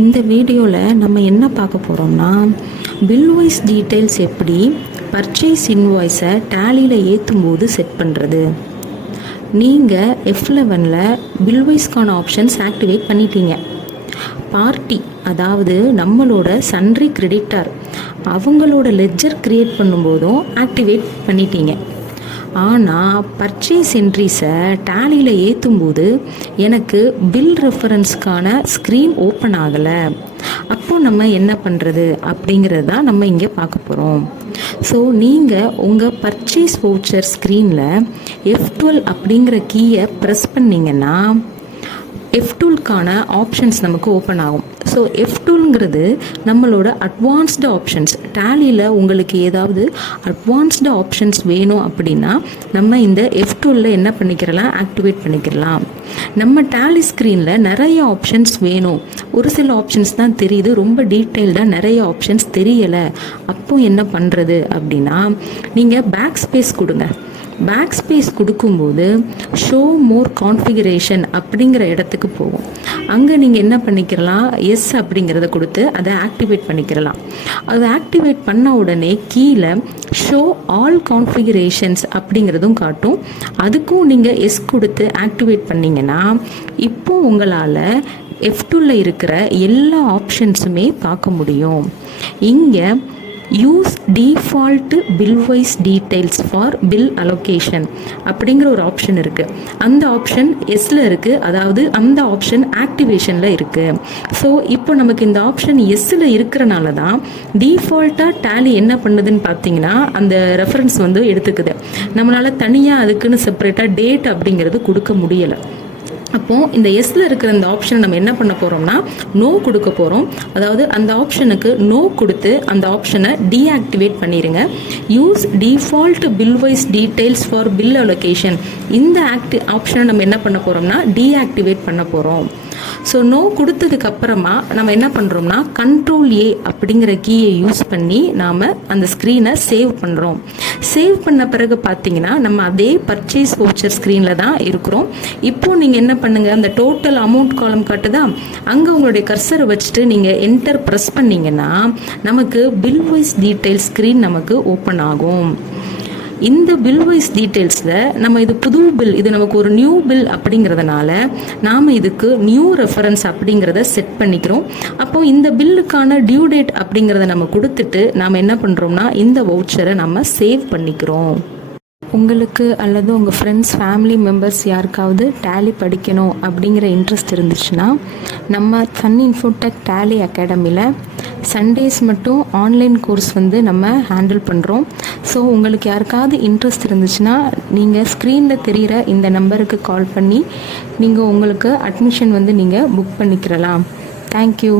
இந்த வீடியோவில் நம்ம என்ன பார்க்க போகிறோம்னா, பில்வைஸ் டீட்டெயில்ஸ் எப்படி பர்ச்சேஸ் இன்வாய்ஸை டேலியில் ஏற்றும் போது செட் பண்ணுறது. நீங்கள் F11ல் பில்வைஸ்க்கான ஆப்ஷன்ஸ் ஆக்டிவேட் பண்ணிட்டீங்க. பார்ட்டி, அதாவது நம்மளோட சன்ரி கிரெடிட்டார், அவங்களோட லெட்ஜர் க்ரியேட் பண்ணும்போதும் ஆக்டிவேட் பண்ணிட்டீங்க. ஆனால் பர்ச்சேஸ் என்ட்ரிஸை டேலியில் ஏற்றும்போது எனக்கு பில் ரெஃபரன்ஸ்க்கான ஸ்க்ரீன் ஓப்பன் ஆகலை. அப்போ நம்ம என்ன பண்ணுறது அப்படிங்கிறது தான் நம்ம இங்கே பார்க்க போகிறோம். ஸோ நீங்கள் உங்கள் பர்ச்சேஸ் வவுச்சர் ஸ்க்ரீனில் F12 அப்படிங்கிற கீயை ப்ரெஸ் பண்ணிங்கன்னா F12க்கான ஆப்ஷன்ஸ் நமக்கு ஓப்பன் ஆகும். ஸோ F12ங்கிறது நம்மளோட அட்வான்ஸ்டு ஆப்ஷன்ஸ். டேலியில் உங்களுக்கு ஏதாவது அட்வான்ஸ்டு ஆப்ஷன்ஸ் வேணும் அப்படின்னா நம்ம இந்த F12ல் என்ன பண்ணிக்கிறலாம், ஆக்டிவேட் பண்ணிக்கிறலாம். நம்ம டேலி ஸ்க்ரீனில் நிறைய ஆப்ஷன்ஸ் வேணும், ஒரு சில ஆப்ஷன்ஸ் தான் தெரியுது, ரொம்ப டீட்டெயில்டாக நிறைய ஆப்ஷன்ஸ் தெரியலை. அப்போ என்ன பண்ணுறது அப்படின்னா, நீங்கள் பேக் ஸ்பேஸ் கொடுங்க. பேக் ஸ்பேஸ் கொடுக்கும்போது ஷோ மோர் கான்ஃபிகரேஷன் அப்படிங்கிற இடத்துக்கு போகும். அங்கே நீங்கள் என்ன பண்ணிக்கிறலாம், எஸ் அப்படிங்கிறத கொடுத்து அதை ஆக்டிவேட் பண்ணிக்கிறலாம். அதை ஆக்டிவேட் பண்ண உடனே கீழே ஷோ ஆல் கான்ஃபிகரேஷன்ஸ் அப்படிங்கிறதும் காட்டும். அதுக்கும் நீங்கள் எஸ் கொடுத்து ஆக்டிவேட் பண்ணிங்கன்னா இப்போ உங்களால் F12ல் இருக்கிற எல்லா ஆப்ஷன்ஸுமே பார்க்க முடியும். இங்கே use default billwise details for bill allocation அப்படிங்கிற ஒரு ஆப்ஷன் இருக்குது. அந்த ஆப்ஷன் எஸ்ல இருக்குது, அதாவது அந்த ஆப்ஷன் ஆக்டிவேஷனில் இருக்குது. ஸோ இப்போ நமக்கு இந்த ஆப்ஷன் எஸ்ஸில் இருக்கிறனால தான் டிஃபால்ட்டாக டேலி என்ன பண்ணுதுன்னு பார்த்தீங்கன்னா அந்த ரெஃபரன்ஸ் வந்து எடுத்துக்குது. நம்மளால் தனியாக அதுக்குன்னு செப்பரேட்டாக டேட் அப்படிங்கிறது கொடுக்க முடியலை. அப்போது இந்த எஸ்ல இருக்கிற இந்த ஆப்ஷனை நம்ம என்ன பண்ண போகிறோம்னா நோ கொடுக்க போகிறோம். அதாவது அந்த ஆப்ஷனுக்கு நோ கொடுத்து அந்த ஆப்ஷனை டீஆக்டிவேட் பண்ணிடுங்க. Use default billwise details for bill allocation, இந்த ஆப்ஷனை நம்ம என்ன பண்ண போகிறோம்னா டீஆக்டிவேட் பண்ண போகிறோம். ஸோ நோ கொடுத்ததுக்கு அப்புறமா நம்ம என்ன பண்ணுறோம்னா Ctrl+A அப்படிங்கிற கீயை யூஸ் பண்ணி நாம் அந்த ஸ்க்ரீனை சேவ் பண்ணுறோம். சேவ் பண்ண பிறகு பார்த்தீங்கன்னா நம்ம அதே பர்ச்சேஸ் வவுச்சர் ஸ்க்ரீனில் தான் இருக்கிறோம். இப்போ நீங்கள் என்ன பண்ணுங்கள், அந்த டோட்டல் அமௌண்ட் காலம் காட்டுதா, அங்கே உங்களுடைய கர்சரை வச்சுட்டு நீங்கள் என்டர் ப்ரெஸ் பண்ணிங்கன்னா நமக்கு பில்வைஸ் டீட்டெயில்ஸ் ஸ்க்ரீன் நமக்கு ஓப்பன் ஆகும். இந்த பில்வைஸ் டீட்டெயில்ஸில் நம்ம இது புது பில், இது நமக்கு ஒரு நியூ பில் அப்படிங்கிறதுனால நாம் இதுக்கு நியூ ரெஃபரன்ஸ் அப்படிங்கிறத செட் பண்ணிக்கிறோம். அப்போது இந்த பில்லுக்கான டியூ டேட் அப்படிங்கிறத நம்ம கொடுத்துட்டு நாம் என்ன பண்ணுறோம்னா இந்த வவுச்சரை நம்ம சேவ் பண்ணிக்கிறோம். உங்களுக்கு அல்லது உங்கள் ஃப்ரெண்ட்ஸ் ஃபேமிலி மெம்பர்ஸ் யாருக்காவது டேலி படிக்கணும் அப்படிங்கிற இன்ட்ரெஸ்ட் இருந்துச்சுன்னா நம்ம சன் இன்ஃபோடெக் டேலி அகாடமியில் சண்டேஸ் மட்டும் ஆன்லைன் கோர்ஸ் வந்து நம்ம ஹேண்டில் பண்ணுறோம். ஸோ உங்களுக்கு யாருக்காவது இன்ட்ரெஸ்ட் இருந்துச்சுன்னா நீங்கள் ஸ்க்ரீனில் தெரிகிற இந்த நம்பருக்கு கால் பண்ணி நீங்கள் உங்களுக்கு அட்மிஷன் வந்து நீங்கள் புக் பண்ணிக்கிறலாம். தேங்க்யூ.